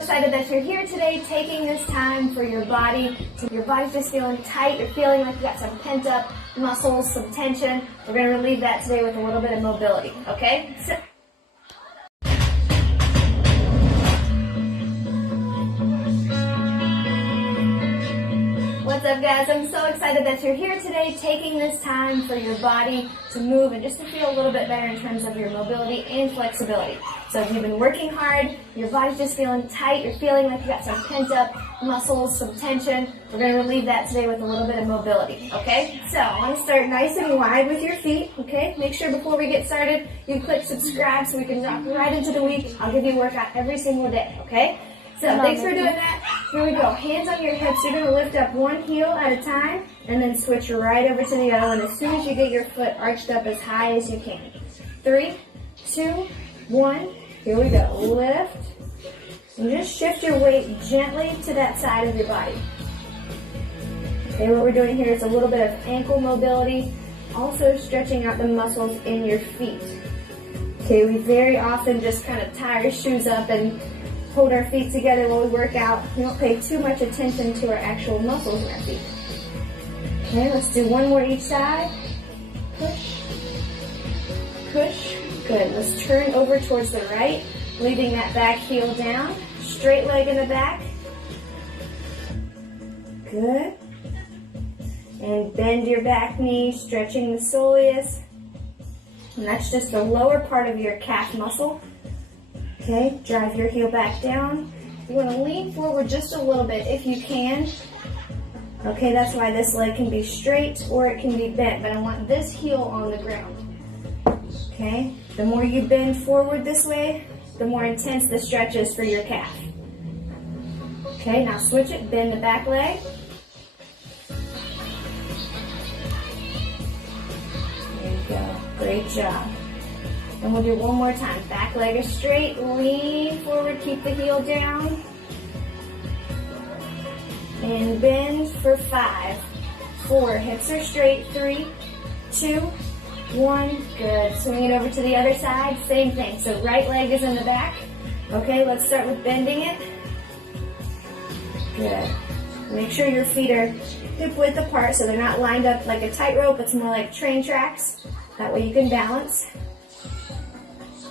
Excited that you're here today, taking this time for your body. So your body's just feeling tight. You're feeling like you got some pent up muscles, some tension. We're going to relieve that today with a little bit of mobility. Okay? What's up, guys? I'm so excited that you're here today, taking this time for your body to move and just to feel a little bit better in terms of your mobility and flexibility. So if you've been working hard, your body's just feeling tight, you're feeling like you got some pent up muscles, some tension, we're going to relieve that today with a little bit of mobility, okay? So I want to start nice and wide with your feet, okay? Make sure before we get started, you click subscribe so we can rock right into the week. I'll give you a workout every single day, okay? So thanks for doing that. Here we go. Hands on your hips. You're going to lift up one heel at a time and then switch right over to the other one as soon as you get your foot arched up as high as you can. 3, 2, 1. Here we go. Lift. And just shift your weight gently to that side of your body. Okay, what we're doing here is a little bit of ankle mobility, also stretching out the muscles in your feet. Okay, we very often just kind of tie our shoes up and hold our feet together while we work out. We don't pay too much attention to our actual muscles in our feet. Okay, let's do one more each side. Push, push. Good. Let's turn over towards the right, leaving that back heel down. Straight leg in the back. Good. And bend your back knee, stretching the soleus. And that's just the lower part of your calf muscle. Okay, drive your heel back down. You want to lean forward just a little bit if you can. Okay, that's why this leg can be straight or it can be bent, but I want this heel on the ground. Okay, the more you bend forward this way, the more intense the stretch is for your calf. Okay, now switch it, bend the back leg. There you go, great job. And we'll do one more time. Back leg is straight, lean forward, keep the heel down. And bend for 5, 4, hips are straight, 3, 2, 1, good. Swing it over to the other side, same thing. So right leg is in the back. Okay, let's start with bending it. Good. Make sure your feet are hip width apart so they're not lined up like a tightrope. It's more like train tracks. That way you can balance.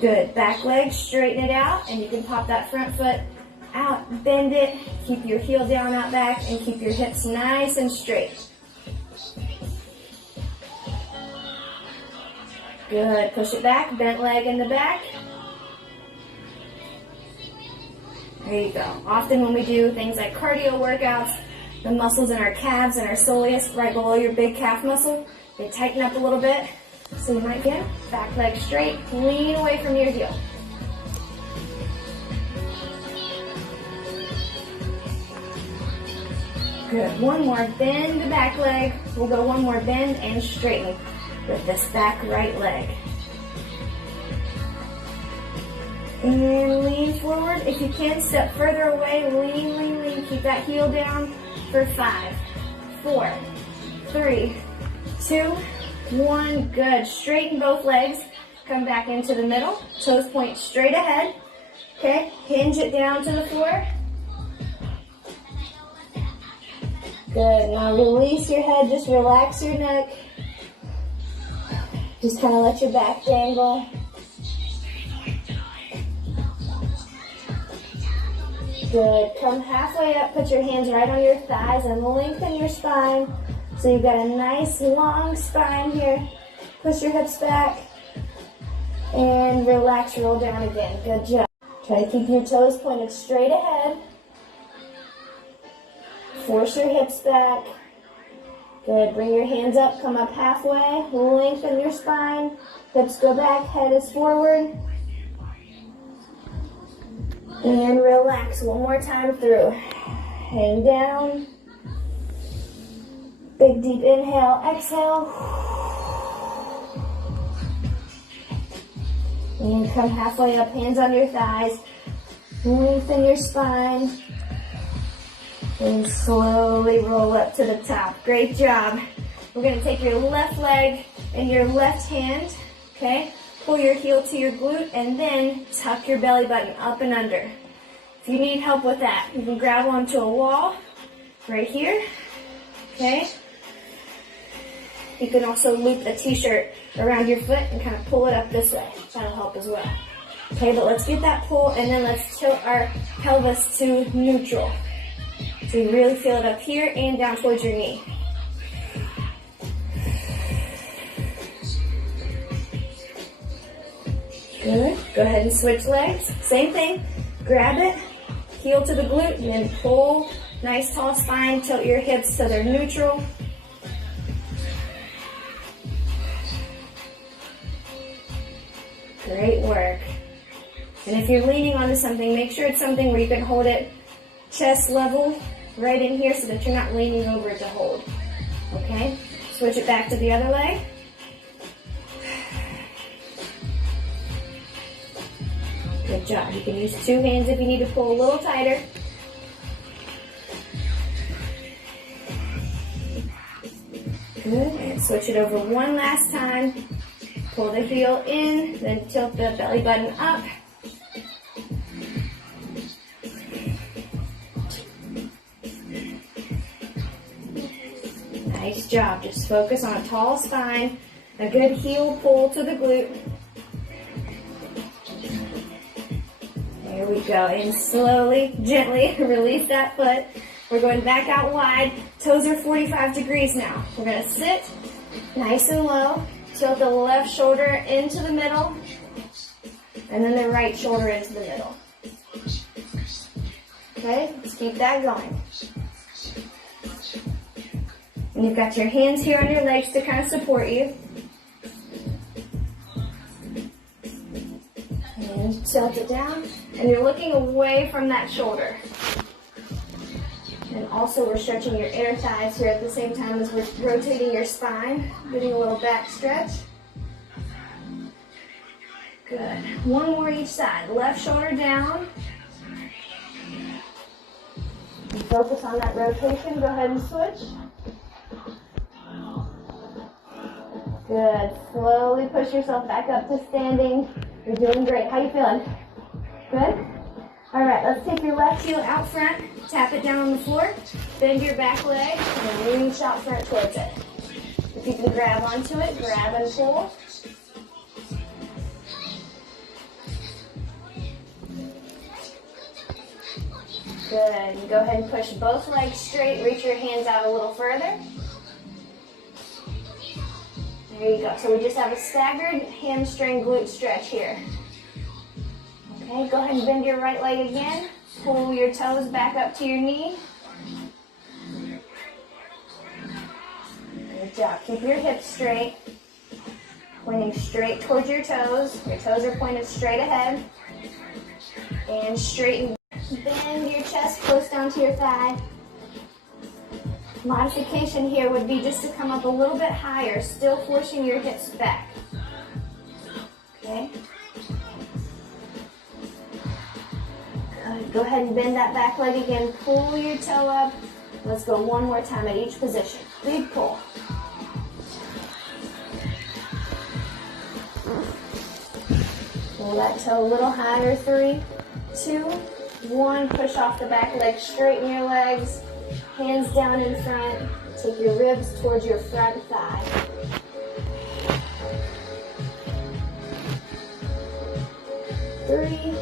Good. Back leg, straighten it out, and you can pop that front foot out, bend it, keep your heel down out back, and keep your hips nice and straight. Good. Push it back, bent leg in the back. There you go. Often when we do things like cardio workouts, the muscles in our calves and our soleus right below your big calf muscle, they tighten up a little bit. So you might get back leg straight, lean away from your heel. Good. One more, bend the back leg. We'll go one more bend and straighten with this back right leg. And lean forward. If you can, step further away. Lean, lean, lean. Keep that heel down for 5, 4, 3, 2, 1, good. Straighten both legs. Come back into the middle. Toes point straight ahead. Okay, hinge it down to the floor. Good. Now release your head. Just relax your neck. Just kind of let your back dangle. Good. Come halfway up. Put your hands right on your thighs and lengthen your spine. So you've got a nice long spine here. Push your hips back and relax, roll down again. Good job. Try to keep your toes pointed straight ahead. Force your hips back. Good. Bring your hands up, come up halfway, lengthen your spine. Hips go back, head is forward. And relax one more time through. Hang down. Big deep inhale, exhale. And come halfway up, hands on your thighs. Lengthen your spine. And slowly roll up to the top. Great job. We're going to take your left leg and your left hand, okay? pull your heel to your glute, and then tuck your belly button up and under. If you need help with that, you can grab onto a wall right here, okay? You can also loop a t-shirt around your foot and kind of pull it up this way. That'll help as well. Okay, but let's get that pull, and then let's tilt our pelvis to neutral. So you really feel it up here and down towards your knee. Good. Go ahead and switch legs. Same thing. Grab it, heel to the glute, and then pull. Nice tall spine. Tilt your hips so they're neutral. Great work. And if you're leaning onto something, make sure it's something where you can hold it chest level right in here so that you're not leaning over it to hold. Okay? Switch it back to the other leg. Good job. You can use two hands if you need to pull a little tighter. Good. And switch it over one last time. Pull the heel in, then tilt the belly button up. Nice job. Just focus on a tall spine, a good heel pull to the glute. There we go. And slowly, gently release that foot. We're going back out wide. Toes are 45 degrees now. We're going to sit nice and low. Tilt the left shoulder into the middle, and then the right shoulder into the middle. Okay, let's keep that going. And you've got your hands here on your legs to kind of support you. And tilt it down, and you're looking away from that shoulder. And also we're stretching your inner thighs here at the same time as we're rotating your spine, getting a little back stretch. Good. One more each side. Left shoulder down. And focus on that rotation. Go ahead and switch. Good. Slowly push yourself back up to standing. You're doing great. How you feeling? Good? All right, let's take your left heel out front, tap it down on the floor, bend your back leg, and reach out front towards it. If you can grab onto it, grab and pull. Good. Go ahead and push both legs straight, reach your hands out a little further. There you go. So we just have a staggered hamstring glute stretch here. Okay, go ahead and bend your right leg again. Pull your toes back up to your knee. Good job. Keep your hips straight. Pointing straight towards your toes. Your toes are pointed straight ahead. And straighten. Bend your chest close down to your thigh. Modification here would be just to come up a little bit higher, still forcing your hips back. Okay? Good. Go ahead and bend that back leg again. Pull your toe up. Let's go one more time at each position. Big pull. Pull that toe a little higher. 3, 2, 1. Push off the back leg. Straighten your legs. Hands down in front. Take your ribs towards your front thigh. Three,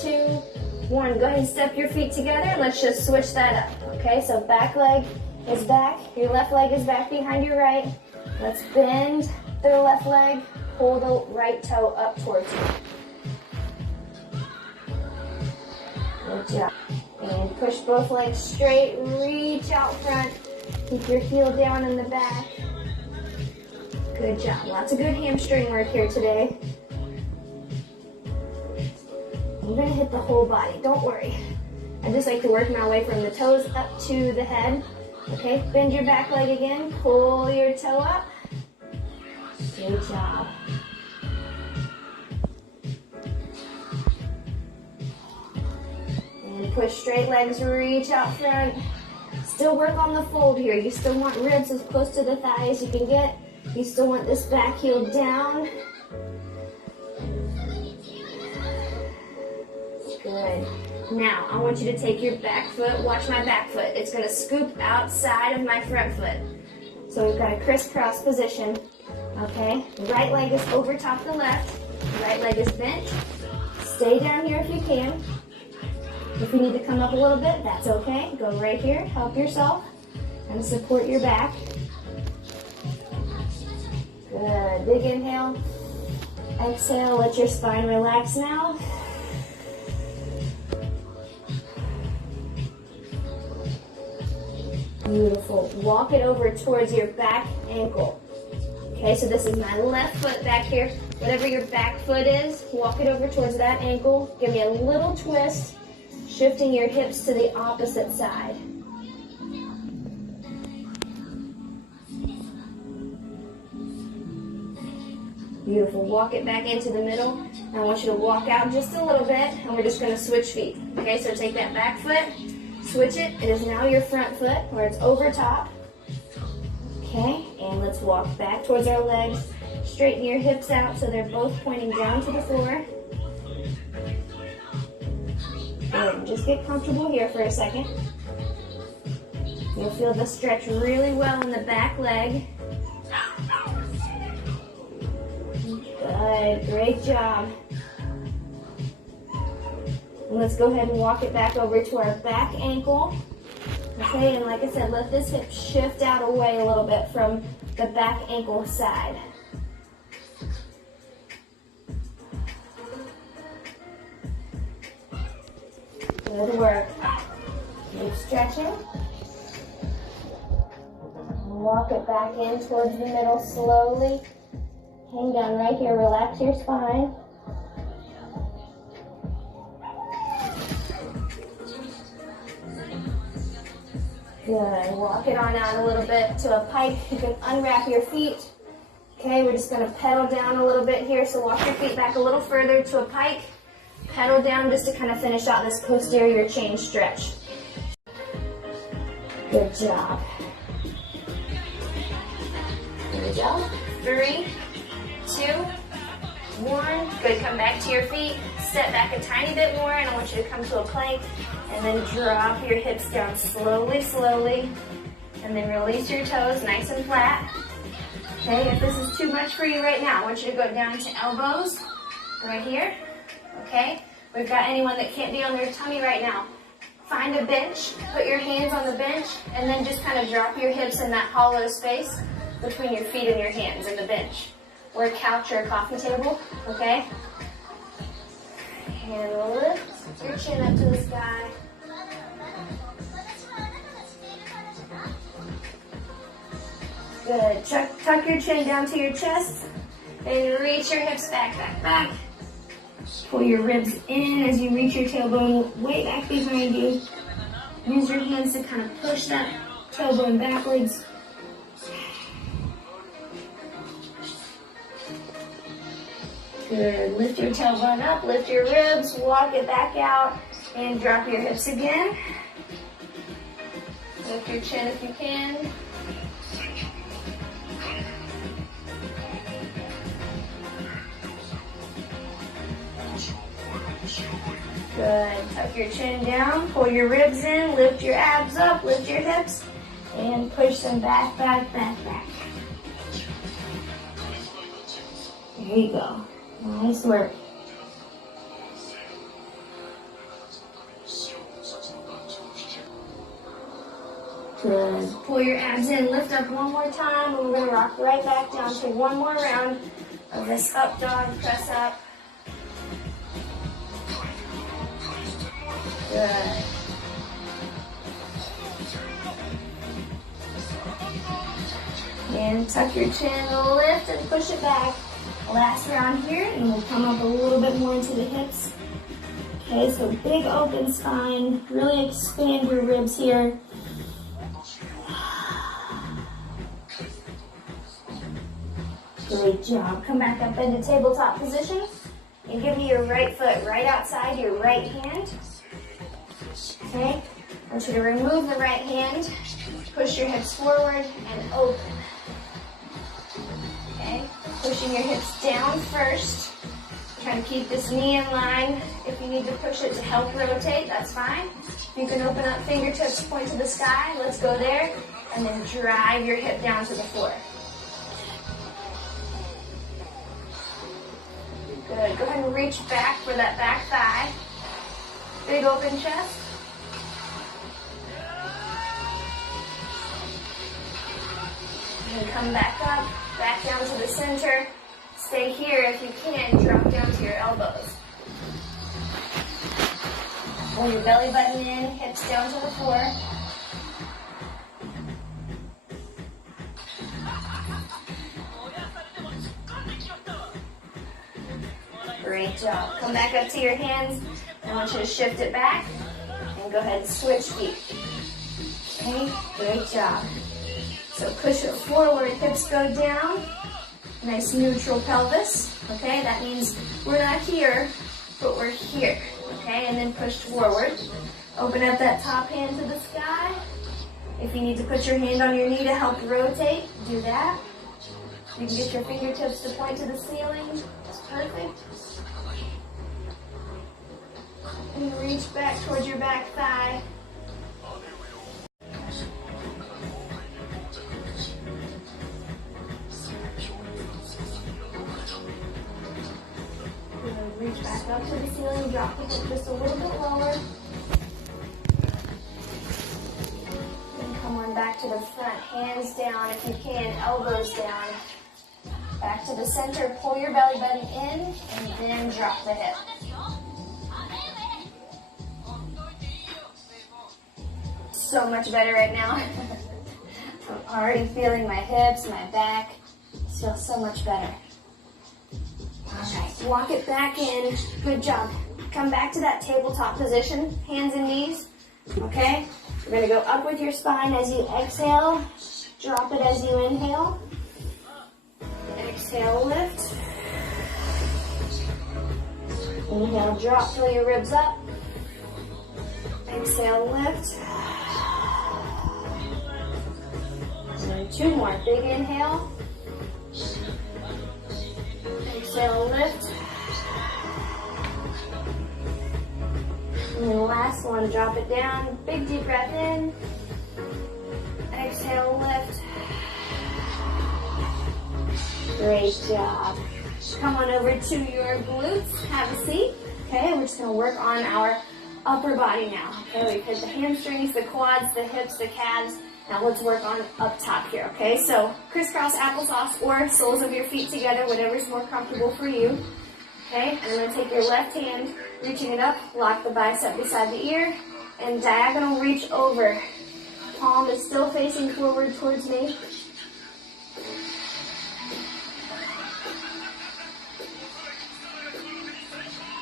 2, 1. Go ahead and step your feet together and let's just switch that up. Okay, so back leg is back. Your left leg is back behind your right. Let's bend the left leg. Pull the right toe up towards you. Good job. And push both legs straight. Reach out front. Keep your heel down in the back. Good job. Lots of good hamstring work here today. I'm going to hit the whole body. Don't worry. I just like to work my way from the toes up to the head. Okay, bend your back leg again. Pull your toe up. Good job. And push straight legs, reach out front. Still work on the fold here. You still want ribs as close to the thigh as you can get. You still want this back heel down. Good. Now, I want you to take your back foot. Watch my back foot. It's going to scoop outside of my front foot. So we've got a crisscross position. Okay? Right leg is over top the left. Right leg is bent. Stay down here if you can. If you need to come up a little bit, that's okay. Go right here. Help yourself. And support your back. Good. Big inhale. Exhale. Let your spine relax now. Beautiful. Walk it over towards your back ankle. Okay, so this is my left foot back here. Whatever your back foot is, walk it over towards that ankle. Give me a little twist, shifting your hips to the opposite side. Beautiful. Walk it back into the middle. Now I want you to walk out just a little bit, and we're just going to switch feet. Okay, so take that back foot, switch it. It is now your front foot, where it's over top. Okay, and let's walk back towards our legs. Straighten your hips out so they're both pointing down to the floor. Good. Just get comfortable here for a second. You'll feel the stretch really well in the back leg. Good, great job. And let's go ahead and walk it back over to our back ankle. Okay, and like I said, let this hip shift out away a little bit from the back ankle side. Good work. Keep stretching. Walk it back in towards the middle slowly. Hang down right here, relax your spine. Good. Walk it on out a little bit to a pike. You can unwrap your feet. Okay, we're just going to pedal down a little bit here. So walk your feet back a little further to a pike. Pedal down just to kind of finish out this posterior chain stretch. Good job. Here we go. 3, 2, 1. Good. Come back to your feet. Step back a tiny bit more, and I want you to come to a plank. And then drop your hips down slowly, slowly. And then release your toes nice and flat. Okay, if this is too much for you right now, I want you to go down to elbows right here. Okay, we've got anyone that can't be on their tummy right now. Find a bench, put your hands on the bench, and then just kind of drop your hips in that hollow space between your feet and your hands in the bench. Or a couch or a coffee table, okay? And lift your chin up to the sky. Good. Tuck your chin down to your chest. And reach your hips back, back, back. Pull your ribs in as you reach your tailbone way back behind you. Use your hands to kind of push that tailbone backwards. Good. Lift your tailbone up, lift your ribs, walk it back out, and drop your hips again. Lift your chin if you can. Good. Tuck your chin down, pull your ribs in, lift your abs up, lift your hips, and push them back, back, back, back. There you go. Nice work. Good. Pull your abs in, lift up one more time, and we're going to rock right back down to one more round of this up dog press up. Good. And tuck your chin, lift and push it back. Last round here, and we'll come up a little bit more into the hips. Okay, so big open spine. Really expand your ribs here. Great job. Come back up into tabletop position. And give me your right foot right outside your right hand. Okay, I want you to remove the right hand. Push your hips forward and open. Okay, pushing your hips down first. Try Try to keep this knee in line. If you need to push it to help rotate, that's fine. You can open up fingertips, point to the sky. Let's go there. And then drive your hip down to the floor. Good. Go ahead and reach back for that back thigh. Big open chest. And come back up, back down to the center. Stay here. If you can, drop down to your elbows. Pull your belly button in, hips down to the floor. Great job. Come back up to your hands. I want you to shift it back and go ahead and switch feet. Okay, great job. So push it forward, hips go down. Nice neutral pelvis. Okay, that means we're not here, but we're here. Okay, and then push forward. Open up that top hand to the sky. If you need to put your hand on your knee to help rotate, do that. You can get your fingertips to point to the ceiling. That's perfect. And reach back towards your back thigh. Reach back up to the ceiling, drop the hip just a little bit lower. And come on back to the front, hands down if you can, elbows down. Back to the center, pull your belly button in, and then drop the hip. So much better right now. I'm already feeling my hips, my back. Feels so much better. Alright, walk it back in. Good job. Come back to that tabletop position, hands and knees. Okay? We're going to go up with your spine as you exhale. Drop it as you inhale. Exhale, lift. Inhale, drop, pull your ribs up. Exhale, lift. And then two more. Big inhale. Exhale, lift. And then last one, drop it down. Big deep breath in. Exhale, lift. Great job. Come on over to your glutes. Have a seat. Okay, we're just going to work on our upper body now. Okay, we've hit the hamstrings, the quads, the hips, the calves. Now let's work on up top here, okay? So crisscross applesauce or soles of your feet together, whatever's more comfortable for you. Okay, and I'm going to take your left hand, reaching it up, lock the bicep beside the ear, and diagonal reach over. Palm is still facing forward towards me.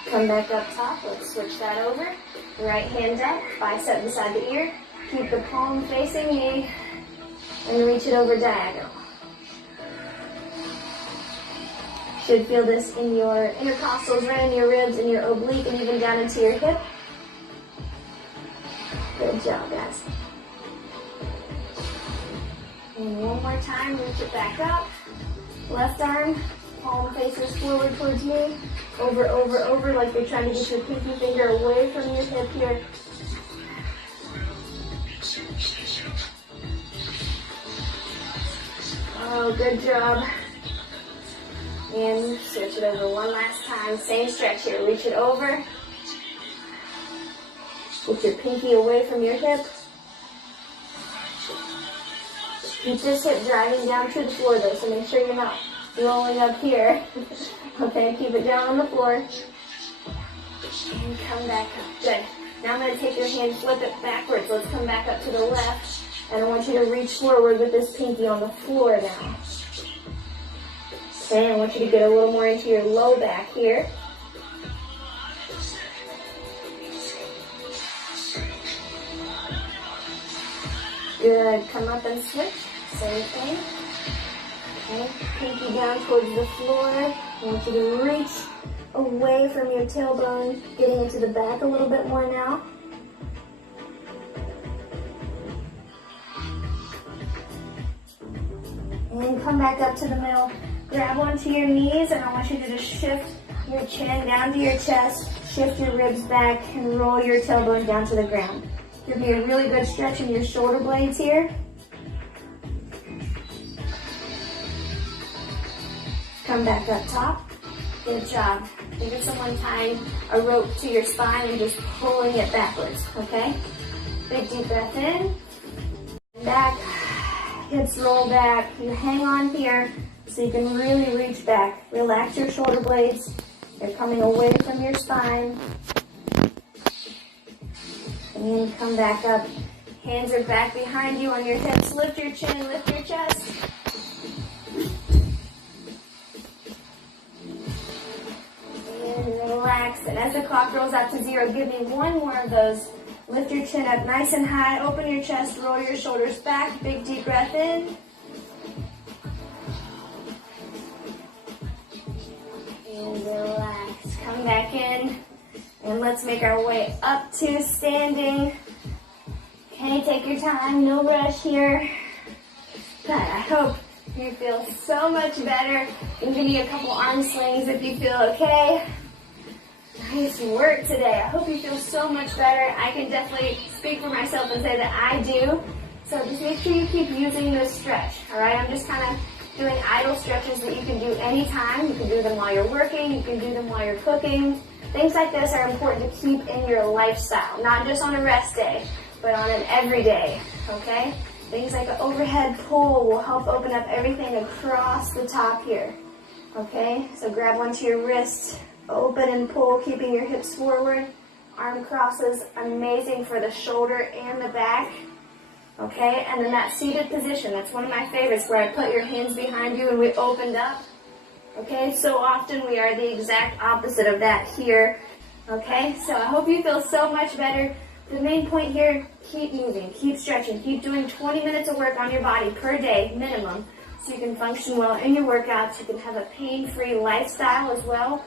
Come back up top, let's switch that over. Right hand up, bicep beside the ear. Keep the palm facing me and reach it over diagonal. Should feel this in your intercostals, right in your ribs, in your oblique, and even down into your hip. Good job, guys. And one more time, reach it back up. Left arm, palm faces forward towards me. Over, over, over, like you're trying to get your pinky finger away from your hip here. Oh, good job. And switch it over one last time. Same stretch here. Reach it over. Get your pinky away from your hip. Keep this hip driving down to the floor though, so make sure you're not rolling up here. Okay, keep it down on the floor. And come back up. Good. Now I'm going to take your hand, flip it backwards. Let's come back up to the left. And I want you to reach forward with this pinky on the floor now. Okay, I want you to get a little more into your low back here. Good. Come up and switch. Same thing. Okay, pinky down towards the floor. I want you to reach away from your tailbone, getting into the back a little bit more now. And come back up to the middle. Grab onto your knees, and I want you to just shift your chin down to your chest, shift your ribs back, and roll your tailbone down to the ground. There'll be a really good stretch in your shoulder blades here. Come back up top. Good job. Think of someone tying a rope to your spine and just pulling it backwards, okay? Big deep breath in. Back. Hips roll back. You hang on here so you can really reach back. Relax your shoulder blades. They're coming away from your spine. And then come back up. Hands are back behind you on your hips. Lift your chin, lift your chest. And relax. And as the clock rolls out to 0, give me one more of those. Lift your chin up nice and high. Open your chest. Roll your shoulders back. Big deep breath in. And relax. Come back in. And let's make our way up to standing. Okay, take your time. No rush here. Good. I hope you feel so much better. I'm giving you a couple arm slings if you feel okay. Nice work today. I hope you feel so much better. I can definitely speak for myself and say that I do. So just make sure you keep using this stretch, all right? I'm just kind of doing idle stretches that you can do anytime. You can do them while you're working. You can do them while you're cooking. Things like this are important to keep in your lifestyle, not just on a rest day, but on an everyday, okay? Things like an overhead pull will help open up everything across the top here, okay? So grab onto your wrist. Open and pull, keeping your hips forward. Arm crosses, amazing for the shoulder and the back. Okay, and then that seated position, that's one of my favorites, where I put your hands behind you and we opened up. Okay, so often we are the exact opposite of that here. Okay, so I hope you feel so much better. The main point here, keep moving, keep stretching, keep doing 20 minutes of work on your body per day, minimum, so you can function well in your workouts. You can have a pain-free lifestyle as well.